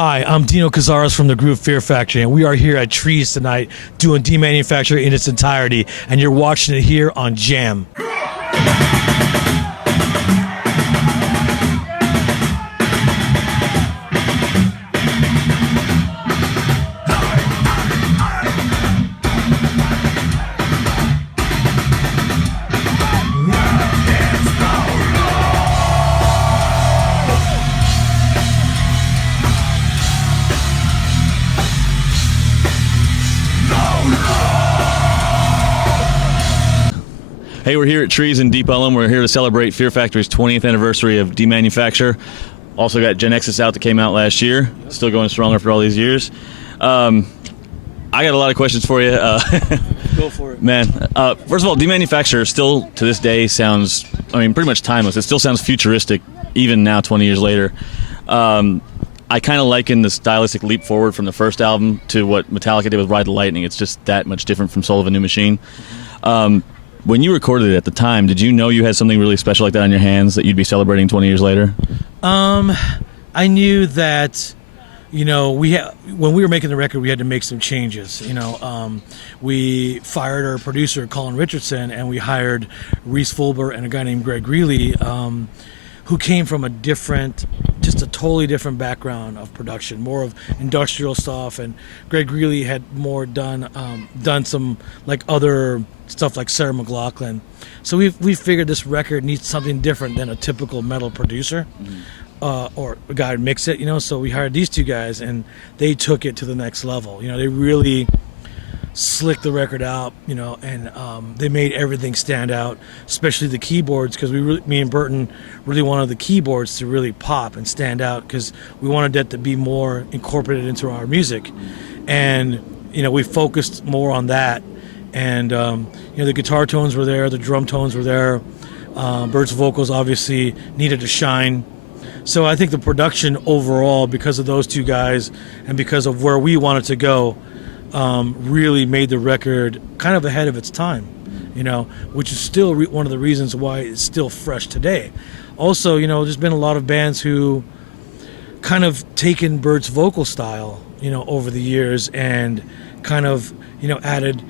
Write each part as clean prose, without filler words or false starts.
Hi, I'm Dino Cazares from the group Fear Factory, and we are here at Trees tonight doing Demanufacture in its entirety, and you're watching it here on Jam. Hey, we're here at Trees in Deep Ellum. We're here to celebrate Fear Factory's 20th anniversary of Demanufacture. Also got Genesis out that came out last year. Still going strong after all these years. I got a lot of questions for you. Go for it. Man, first of all, Demanufacture still to this day sounds, pretty much timeless. It still sounds futuristic even now, 20 years later. I kind of liken the stylistic leap forward from the first album to what Metallica did with Ride the Lightning. It's just that much different from Soul of a New Machine. When you recorded it at the time, did you know you had something really special like that on your hands that you'd be celebrating 20 years later? I knew that, when we were making the record, we had to make some changes. We fired our producer, Colin Richardson, and we hired Reese Fulber and a guy named Greg Greeley, who came from just a totally different background of production, more of industrial stuff. And Greg Greeley had more done some like other stuff like Sarah McLachlan. So we figured this record needs something different than a typical metal producer, or a guy who mix it, So we hired these two guys, and they took it to the next level. They really slicked the record out, and they made everything stand out, especially the keyboards, because me and Burton really wanted the keyboards to really pop and stand out, because we wanted that to be more incorporated into our music. And we focused more on that. And the guitar tones were there, the drum tones were there. Bert's vocals obviously needed to shine. So I think the production overall, because of those two guys and because of where we wanted to go, really made the record kind of ahead of its time, which is still one of the reasons why it's still fresh today. Also, there's been a lot of bands who kind of taken Bert's vocal style, over the years, and kind of, added,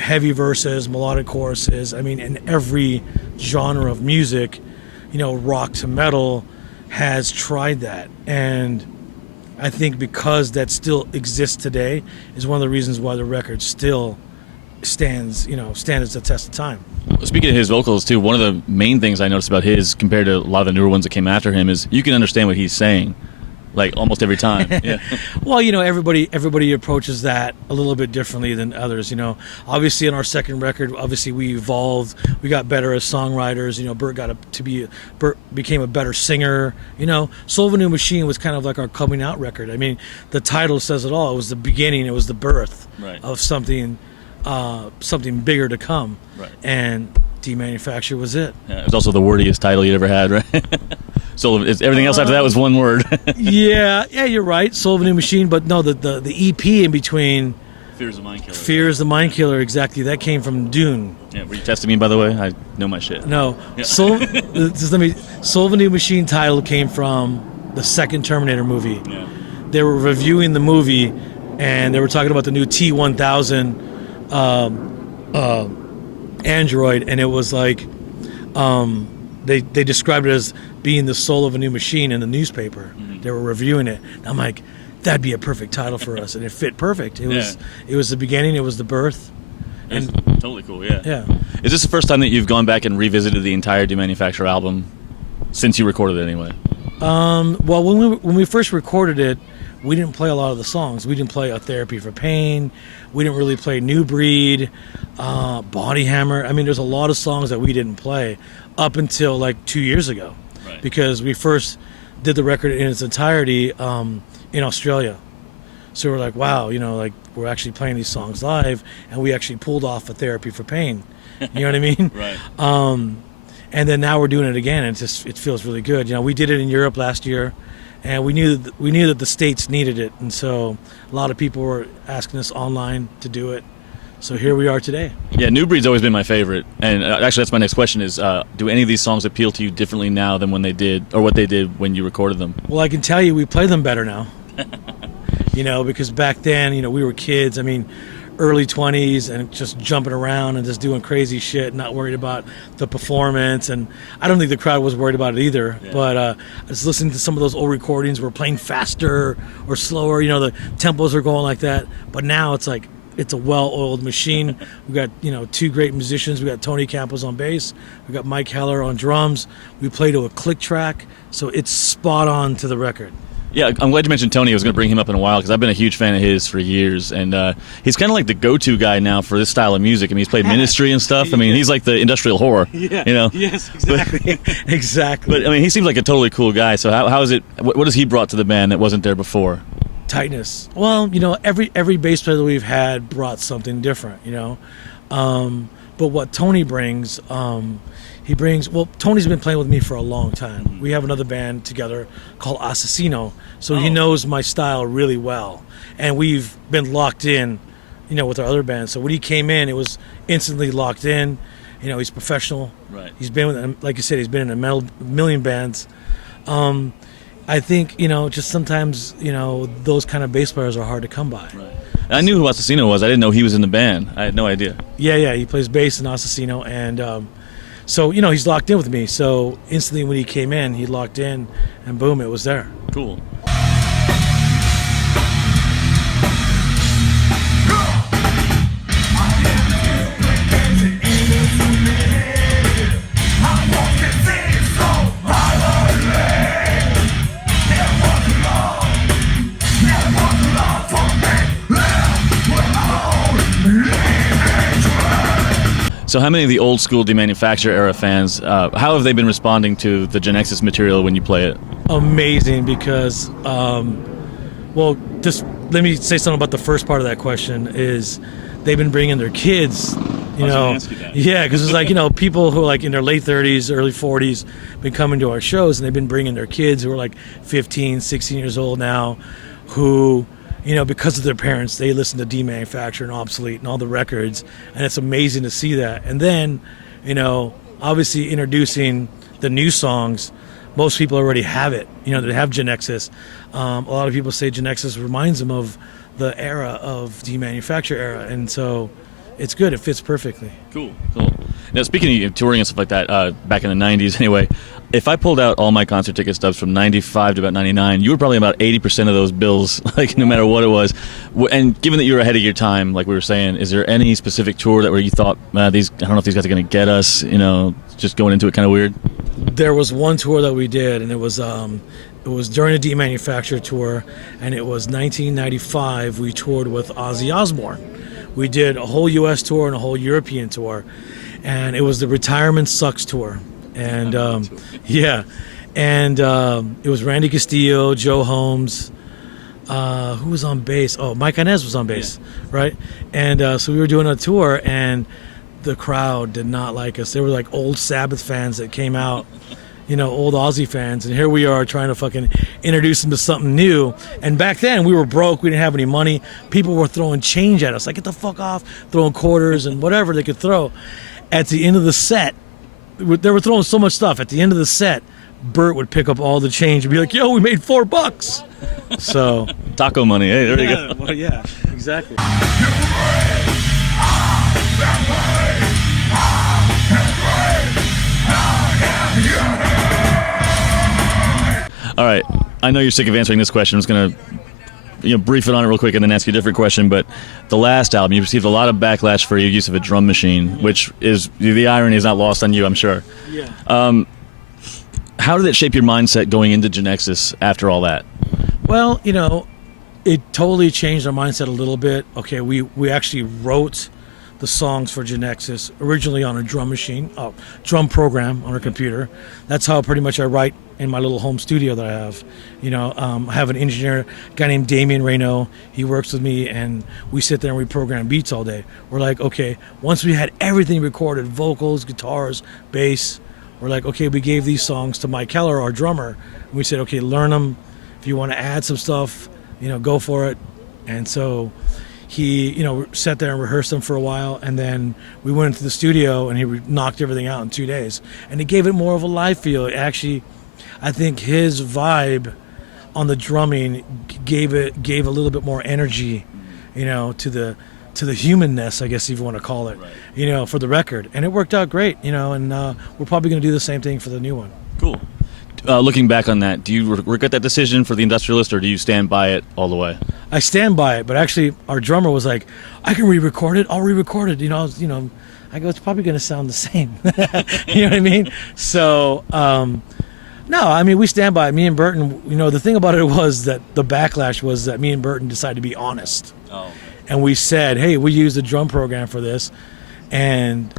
heavy verses, melodic choruses. In every genre of music, rock to metal has tried that. And I think because that still exists today is one of the reasons why the record still stands the test of time. Speaking of his vocals, too, one of the main things I noticed about his, compared to a lot of the newer ones that came after him, is you can understand what he's saying, like almost every time. Yeah. Well, everybody approaches that a little bit differently than others. Obviously in our second record, we evolved. We got better as songwriters. Bert became a better singer. Soul of a New Machine was kind of like our coming out record. The title says it all. It was the beginning. It was the birth of something bigger to come. Right. And Demanufacture was it. Yeah, it was also the wordiest title you'd ever had, right? So everything else after that was one word. yeah, you're right. Soul of a New Machine, but no, the EP in between. Fear is the Mind Killer. Fear is the Mind Killer, exactly. That came from Dune. Yeah, were you testing me, by the way? I know my shit. No, yeah. Soul of a New Machine title came from the second Terminator movie. Yeah. They were reviewing the movie, and they were talking about the new T-1000 Android, and it was like they described it as being the soul of a new machine in the newspaper. Mm-hmm. They were reviewing it. And I'm like, that'd be a perfect title for us, and it fit perfect. It was the beginning, it was the birth. And totally cool. Yeah. Is this the first time that you've gone back and revisited the entire Demanufacture album since you recorded it anyway? Well, when we first recorded it, we didn't play a lot of the songs. We didn't play A Therapy for Pain. We didn't really play New Breed, Body Hammer. There's a lot of songs that we didn't play up until like 2 years ago, right? Because we first did the record in its entirety in Australia. So we're like, wow, we're actually playing these songs live, and we actually pulled off A Therapy for Pain. You know what I mean? Right. And then now we're doing it again, and it feels really good. We did it in Europe last year. And we knew that the States needed it, and so a lot of people were asking us online to do it. So here we are today. Yeah, New Breed's always been my favorite. And actually, that's my next question is, do any of these songs appeal to you differently now than when they did, or what they did when you recorded them? Well, I can tell you we play them better now. You know, because back then, you know, we were kids. I mean, early 20s and just jumping around and just doing crazy shit, not worried about the performance. And I don't think the crowd was worried about it either. Yeah. But I was listening to some of those old recordings. We're playing faster or slower. You know, the tempos are going like that. But now it's like, it's a well-oiled machine. We got, you know, two great musicians. We got Tony Campos on bass. We got Mike Heller on drums. We play to a click track, so it's spot on to the record. Yeah, I'm glad you mentioned Tony. I was going to bring him up in a while because I've been a huge fan of his for years, and he's kind of like the go-to guy now for this style of music. I mean, he's played Ministry and stuff. I mean, he's like the industrial horror. Yeah. You know. Yes, exactly. Exactly. But I mean, he seems like a totally cool guy. So how is it? What has he brought to the band that wasn't there before? Tightness. Well, you know, every bass player that we've had brought something different, you know. But what Tony brings, well, Tony's been playing with me for a long time. We have another band together called Assassino, so he knows my style really well. And we've been locked in, you know, with our other band. So when he came in, it was instantly locked in. You know, he's professional. Right. He's been with, like you said, he's been in a million bands. I think, you know, just sometimes, you know, those kind of bass players are hard to come by. Right. I knew who Assassino was. I didn't know he was in the band. I had no idea. Yeah, he plays bass in Assassino, and so, you know, he's locked in with me. So instantly when he came in, he locked in, and boom, it was there. Cool. So how many of the old school Demanufacture era fans, how have they been responding to the Genexus material when you play it? Amazing, because, well, just let me say something about the first part of that question is they've been bringing their kids, you know. Yeah, because it's like, you know, people who are like in their late 30s, early 40s been coming to our shows, and they've been bringing their kids who are like 15, 16 years old now, who, you know, because of their parents, they listen to Demanufacture and Obsolete and all the records, and it's amazing to see that. And then, you know, obviously introducing the new songs, most people already have it, you know, they have Genexus. A lot of people say Genexus reminds them of the era of Demanufacture era, and so it's good, it fits perfectly. Cool. Now, speaking of touring and stuff like that, back in the 90s anyway, if I pulled out all my concert ticket stubs from 95 to about 99, you were probably about 80% of those bills, like no matter what it was. And given that you were ahead of your time, like we were saying, is there any specific tour that where you thought, I don't know if these guys are going to get us, you know, just going into it kind of weird? There was one tour that we did, and it was during a Demanufacture tour, and it was 1995. We toured with Ozzy Osbourne. We did a whole U.S. tour and a whole European tour, and it was the Retirement Sucks tour. And yeah, and it was Randy Castillo, Joe Holmes, who was on bass? Oh, Mike Inez was on bass, right? And so we were doing a tour, and the crowd did not like us. They were like old Sabbath fans that came out, you know, old Ozzy fans, and here we are trying to fucking introduce them to something new. And back then we were broke, we didn't have any money. People were throwing change at us, like, get the fuck off, throwing quarters and whatever they could throw. At the end of the set, they were throwing so much stuff. At the end of the set, Bert would pick up all the change and be like, yo, we made $4. So taco money. Hey, there you go. Well, yeah, exactly. All right, I know you're sick of answering this question. I'm just going to brief it on it real quick and then ask you a different question. But the last album, you received a lot of backlash for your use of a drum machine, which is, the irony is not lost on you, I'm sure. Yeah. How did it shape your mindset going into Genexus after all that? Well, you know, it totally changed our mindset a little bit. Okay, we actually wrote the songs for Genexus originally on a drum machine, drum program on our computer. That's how pretty much I write in my little home studio that I have. You know, I have an engineer, a guy named Damien Reynaud. He works with me, and we sit there and we program beats all day. We're like, okay, once we had everything recorded, vocals, guitars, bass, we're like, okay, we gave these songs to Mike Keller, our drummer, and we said, okay, learn them. If you want to add some stuff, you know, go for it. And so he, you know, sat there and rehearsed them for a while, and then we went into the studio and he knocked everything out in 2 days. And he gave it more of a live feel. Actually, I think his vibe on the drumming gave a little bit more energy, to the humanness, I guess if you want to call it, for the record, and it worked out great, and we're probably going to do the same thing for the new one. Cool. Looking back on that, do you regret that decision for the Industrialist, or do you stand by it all the way? I stand by it, but actually our drummer was like, I can re-record it. I'll re-record it. I go, it's probably going to sound the same. You know what I mean? So, no, I mean, we stand by it. Me and Burton, the thing about it was that the backlash was that me and Burton decided to be honest. Oh. And we said, hey, we used a drum program for this. And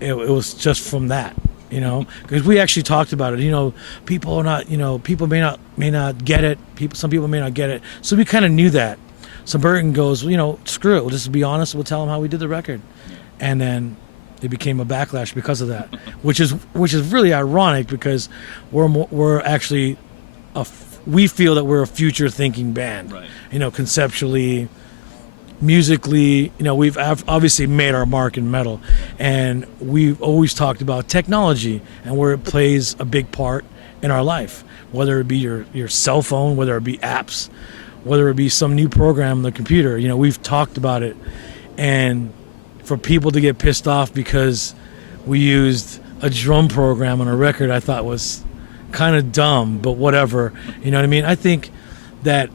it was just from that. Because we actually talked about it. People are not, people may not get it. Some people may not get it. So we kind of knew that. So Burton goes, screw it. We'll just be honest. We'll tell them how we did the record. And then it became a backlash because of that, which is really ironic because we're actually we feel that we're a future thinking band. Right. Conceptually, musically, we've obviously made our mark in metal, and we've always talked about technology and where it plays a big part in our life, whether it be your cell phone, whether it be apps, whether it be some new program on the computer. We've talked about it, and for people to get pissed off because we used a drum program on a record, I thought was kind of dumb, but whatever. You know what I mean? I think that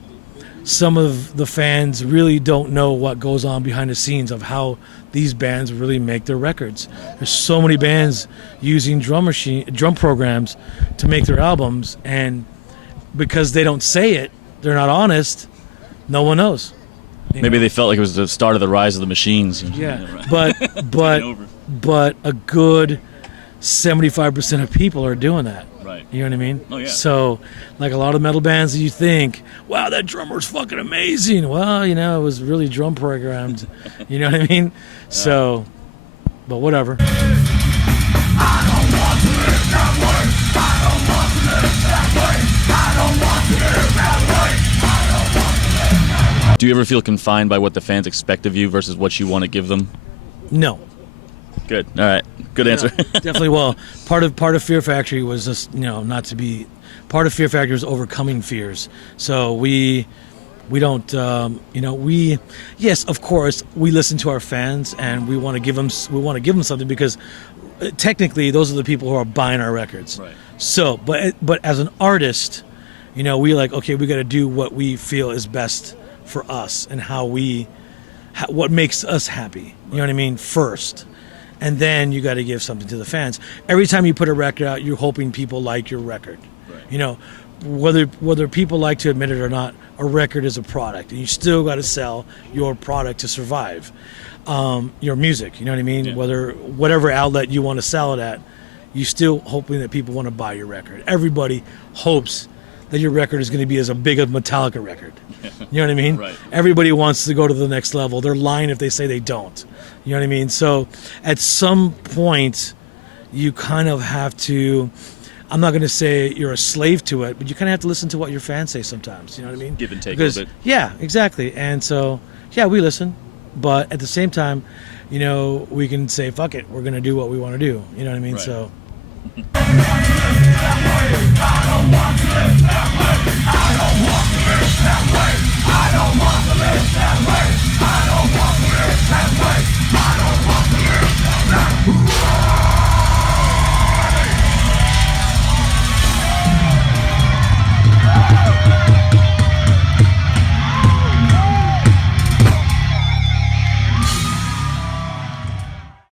some of the fans really don't know what goes on behind the scenes of how these bands really make their records. There's so many bands using drum programs to make their albums, and because they don't say it, they're not honest, no one knows. Maybe they felt like it was the start of the rise of the machines. Yeah, but a good 75% of people are doing that. Right. You know what I mean? Oh, yeah. So, like a lot of metal bands that you think, wow, that drummer's fucking amazing. Well, it was really drum programmed. You know what I mean? Yeah. So, but whatever. I don't want to live that way. I don't want to live that way. I don't want to live that way. I don't want to live that way. Do you ever feel confined by what the fans expect of you versus what you want to give them? No. Good. All right. Good answer. Definitely. Well, part of Fear Factory was just not to be. Part of Fear Factory is overcoming fears. So we don't. Yes, of course, we listen to our fans and we want to give them something because technically those are the people who are buying our records. Right. So, but as an artist, we okay, we got to do what we feel is best for us and what makes us happy. You know what I mean? First. And then you got to give something to the fans. Every time you put a record out, you're hoping people like your record. Right. Whether people like to admit it or not, a record is a product, and you still got to sell your product to survive. Your music, you know what I mean? Yeah. Whatever outlet you want to sell it at, you still hoping that people want to buy your record. Everybody hopes that your record is going to be as big as a Metallica record. You know what I mean? Right. Everybody wants to go to the next level. They're lying if they say they don't. You know what I mean? So at some point, you kind of have to, I'm not going to say you're a slave to it, but you kind of have to listen to what your fans say sometimes. You know what I mean? Give and take a little bit. Yeah, exactly. And so, yeah, we listen. But at the same time, we can say, fuck it, we're going to do what we want to do. You know what I mean? Right. So. I don't want to live that way. I don't want to live that way.